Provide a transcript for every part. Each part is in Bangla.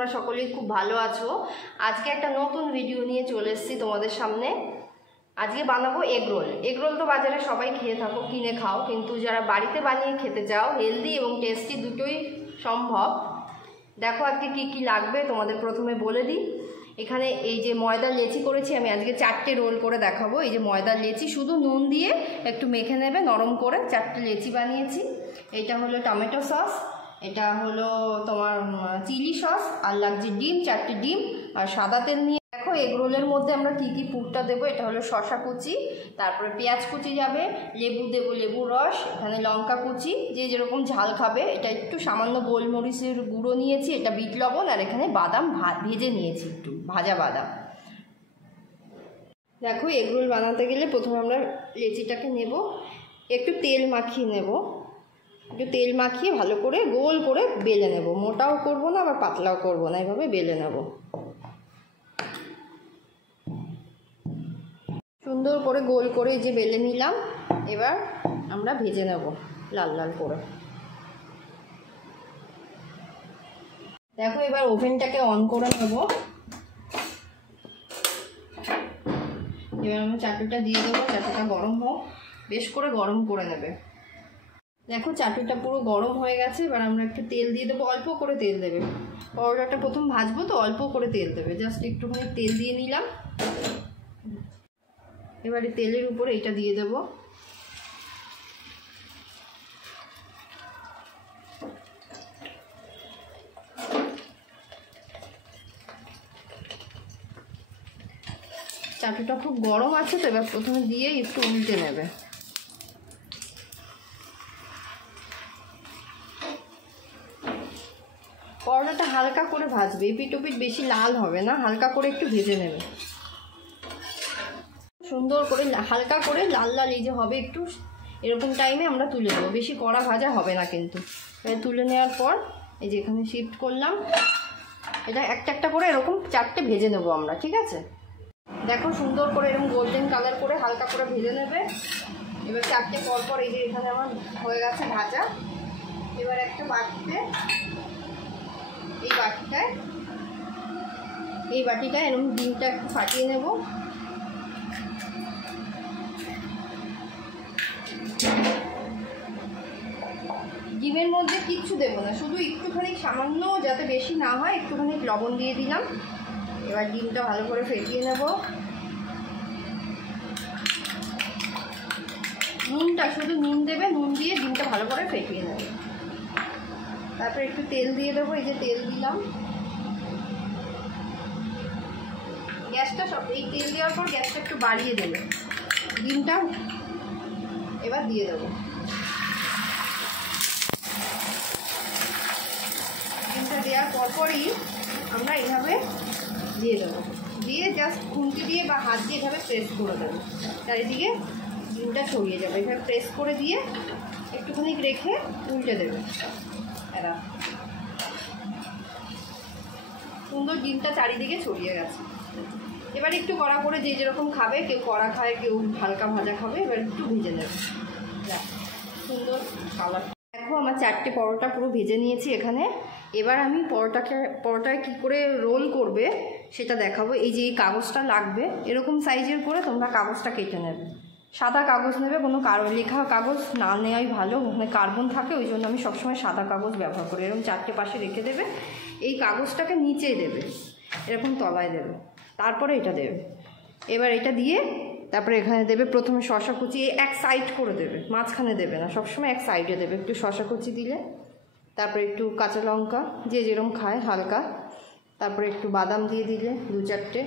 তোমরা সকলেই খুব ভালো আছো। আজকে একটা নতুন ভিডিও নিয়ে চলে এসেছি তোমাদের সামনে। আজকে বানাবো এগ রোল। এগ রোল তো বাজারে সবাই খেয়ে থাকো, কিনে খাও, কিন্তু যারা বাড়িতে বানিয়ে খেতে চাও, হেলদি এবং টেস্টি দুটোই সম্ভব। দেখো আজকে কি কি লাগবে তোমাদের প্রথমে বলে দিই। এখানে এই যে ময়দার লেচি করেছি আমি, আজকে 4টে রোল করে দেখাবো। এই যে ময়দার লেচি, শুধু নুন দিয়ে একটু মেখে নেবে নরম করে, 4টে লেচি বানিয়েছি। এইটা হলো টমেটো সস, এটা হলো তোমার চিলি সস, আর লাগছে ডিম, 4টে ডিম আর সাদা তেল নিয়ে। দেখো এগ রোলের মধ্যে আমরা কি কি পুরটা দেবো। এটা হলো শসা কুচি, তারপরে পেঁয়াজ কুচি যাবে, লেবু দেবো, লেবুর রস, এখানে লঙ্কা কুচি, যে যেরকম ঝাল খাবে। এটা একটু সামান্য গোলমরিচের গুঁড়ো নিয়েছি, এটা বিট লবণ, আর এখানে বাদাম ভেজে নিয়েছি, একটু ভাজা বাদাম। দেখো এগ রোল বানাতে গেলে প্রথমে আমরা লেচিটাকে নেব, একটু তেল মাখিয়ে নেব, একটু তেল মাখিয়ে ভালো করে গোল করে বেলে নেব। মোটাও করব না আবার পাতলাও করব না, এভাবে বেলে নেব। সুন্দর করে গোল করে যে বেলে নিলাম, এবার আমরা ভেজে নেব লাল লাল করে। দেখো এবার ওভেনটাকে অন করে নেব। এবার আমরা চাটুটা দিয়ে দেবো, চাটুটা গরম হোক, বেশ করে গরম করে নেবে। দেখো চাটুটা পুরো গরম হয়ে গেছে। এবার আমরা একটু তেল দিয়ে দেবো, অল্প করে তেল দেবে। পরোটাটা প্রথম ভাজবো তো অল্প করে তেল দেবে, জাস্ট একটুখানি তেল দিয়ে নিলাম। এবারে তেলের উপরে এটা দিয়ে দেবো। চাটুটা খুব গরম আছে তো, এবার প্রথমে দিয়ে একটু উল্টে নেবে। পরোটাটা হালকা করে ভাজবে, এপিট ওপিট বেশি লাল হবে না, হালকা করে একটু ভেজে নেবে। সুন্দর করে হালকা করে লাল লাল এই যে হবে একটু, এরকম টাইমে আমরা তুলে দেবো। বেশি কড়া ভাজা হবে না কিন্তু। তুলে নেওয়ার পর এই যে এখানে শিফট করলাম, এটা একটা একটা করে এরকম 4টে ভেজে নেবো আমরা, ঠিক আছে? দেখো সুন্দর করে এরকম গোল্ডেন কালার করে হালকা করে ভেজে নেবে। এবার 4টে পরপর এই যে এখানে আমার হয়ে গেছে ভাজা। এবার একটা বাটিতে, এই বাটিটায় এরকম ডিমটা একটু ফাটিয়ে নেব। ডিমের মধ্যে কিচ্ছু দেবো না, শুধু একটুখানি সামান্য, যাতে বেশি না হয়, একটুখানি লবণ দিয়ে দিলাম। এবার ডিমটা ভালো করে ফেটিয়ে নেব। নুনটা শুধু নুন দেবে, নুন দিয়ে ডিমটা ভালো করে ফেটিয়ে নেবে। তারপর একটু তেল দিয়ে দেবো, এই যে তেল দিলাম। গ্যাসটা এই তেল দেওয়ার পর গ্যাসটা একটু বাড়িয়ে দেবে। ডিমটা এবার দিয়ে দেবো। ডিমটা দেওয়ার পরপরই আমরা এইভাবে দিয়ে দেবো, দিয়ে জাস্ট খুন্তি দিয়ে বা হাত দিয়ে এভাবে প্রেস করে দেবো, চারিদিকে ডিমটা ছড়িয়ে যাবে। এভাবে প্রেস করে দিয়ে একটুখানি রেখে উল্টে দেবে। এরা সুন্দর ডিমটা চারিদিকে ছড়িয়ে গেছে। এবার একটু কড়া করে, যে যেরকম খাবে, কেউ কড়া খায়, কেউ হালকা ভাজা খাবে, এবার একটু ভেজে নেবে। সুন্দর কালার। দেখো আমার 4টে পরোটা পুরো ভেজে নিয়েছি এখানে। এবার আমি পরোটায় কী করে রোল করবে সেটা দেখাবো। এই যে এই কাগজটা লাগবে, এরকম সাইজের করে তোমরা কাগজটা কেটে নেবে। সাদা কাগজ নেবে, কোনো লেখা কাগজ না নেওয়াই ভালো, ওখানে কার্বন থাকে, ওই জন্য আমি সবসময় সাদা কাগজ ব্যবহার করি। এরকম 4টে পাশে রেখে দেবে। এই কাগজটাকে নিচে দেবে, এরকম তলায় দেবে, তারপরে এটা দেবে। এবার এটা দিয়ে তারপরে এখানে দেবে প্রথমে শসা কুচি, এক সাইড করে দেবে, মাঝখানে দেবে না, সবসময় এক সাইডে দেবে। একটু শসা কুচি দিলে, তারপরে একটু কাঁচা লঙ্কা, যে যেরকম খায় হালকা, তারপরে একটু বাদাম দিয়ে দিলে 2-4টে।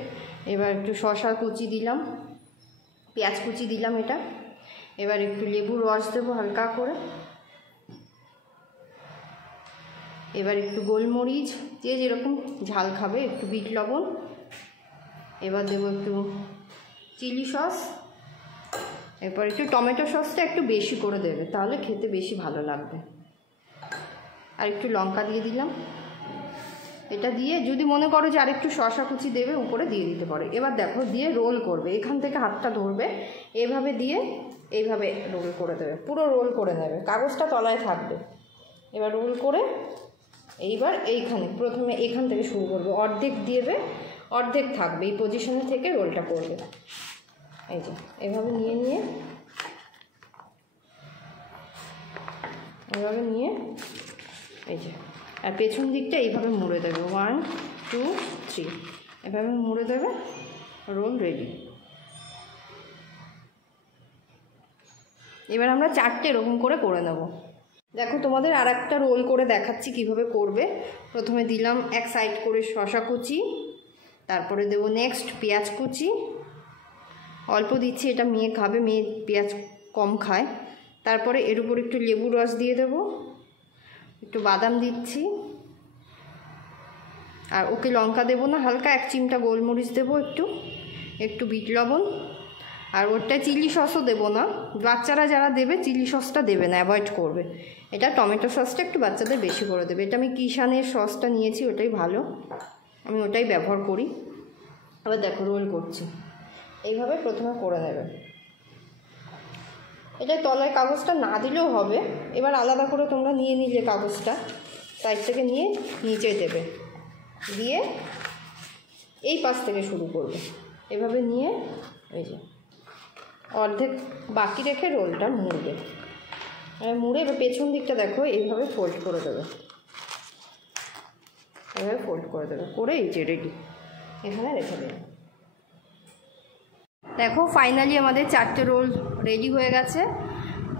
এবার একটু শসা কুচি দিলাম, পেঁয়াজ কুচি দিলাম এটা। এবার একটু লেবুর রস দেবো হালকা করে। এবার একটু গোলমরিচ, যে যেরকম ঝাল খাবে, একটু বিট লবণ। এবার দেবো একটু চিলি সস। এরপর একটু টমেটো সসটা একটু বেশি করে দেবে, তাহলে খেতে বেশি ভালো লাগবে। আর একটু লঙ্কা দিয়ে দিলাম। এটা দিয়ে যদি মনে করো যে আরেকটু শসা কুচি দেবে, উপরে দিয়ে দিতে পারে। এবার দেখো দিয়ে রোল করবে, এখান থেকে হাতটা ধরবে, এভাবে দিয়ে এইভাবে রোল করে দেবে, পুরো রোল করে নেবে, কাগজটা তলায় থাকবে। এবার রোল করে এইবার এইখানে প্রথমে এখান থেকে শুরু করবে, অর্ধেক দিয়েবে, অর্ধেক থাকবে, এই পজিশনে থেকে রোলটা করবে। এই যে এভাবে নিয়ে নিয়ে এভাবে নিয়ে এই যে, আর পেছন দিকটা এইভাবে মুড়ে দেবে, 1 2 3 এভাবে মুড়ে দেবে, রোল রেডি। এবার আমরা 4টে এরকম করে নেব। দেখো তোমাদের আর একটা রোল করে দেখাচ্ছি কিভাবে করবে। প্রথমে দিলাম এক সাইড করে শসা কুচি, তারপরে দেবো নেক্সট পেঁয়াজ কুচি, অল্প দিচ্ছি, এটা মেয়ে খাবে, মেয়ে পেঁয়াজ কম খায়। তারপরে এর উপর একটু লেবু রস দিয়ে দেবো, একটু বাদাম দিচ্ছি, আর ওকে লঙ্কা দেবো না, হালকা 1 চিমটা গোলমরিচ দেবো, একটু বিট লবণ, আর ওরটা চিলি সসও দেবো না। বাচ্চারা যারা দেবে চিলি সসটা দেবে না, অ্যাভয়েড করবে। এটা টমেটো সসটা একটু বাচ্চাদের বেশি করে দেবে। এটা আমি কিষানের সসটা নিয়েছি, ওটাই ভালো, আমি ওটাই ব্যবহার করি। আবার দেখো রোল করছি, এইভাবে প্রথমে করে নেবে। এটা তলায় কাগজটা না দিলেও হবে, এবার আলাদা করে তোমরা নিয়ে নিলে কাগজটা সাইড থেকে নিয়ে নিচে দেবে, দিয়ে এই পাশ থেকে শুরু করবে, এভাবে নিয়ে এই যে অর্ধেক বাকি রেখে রোলটা মুড়বে, মুড়ে এবার পেছন দিকটা দেখো এইভাবে ফোল্ড করে দেবে, এভাবে ফোল্ড করে দেবে, করে এই যে রেডি, এখানে রেখে দেবে। দেখো ফাইনালি আমাদের 4টে রোল রেডি হয়ে গেছে।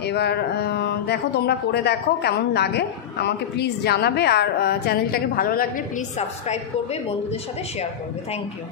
এবার দেখো তোমরা করে দেখো কেমন লাগে, আমাকে প্লিজ জানাবে। আর চ্যানেলটাকে ভালো লাগলে প্লিজ সাবস্ক্রাইব করবে, বন্ধুদের সাথে শেয়ার করবে। Thank you.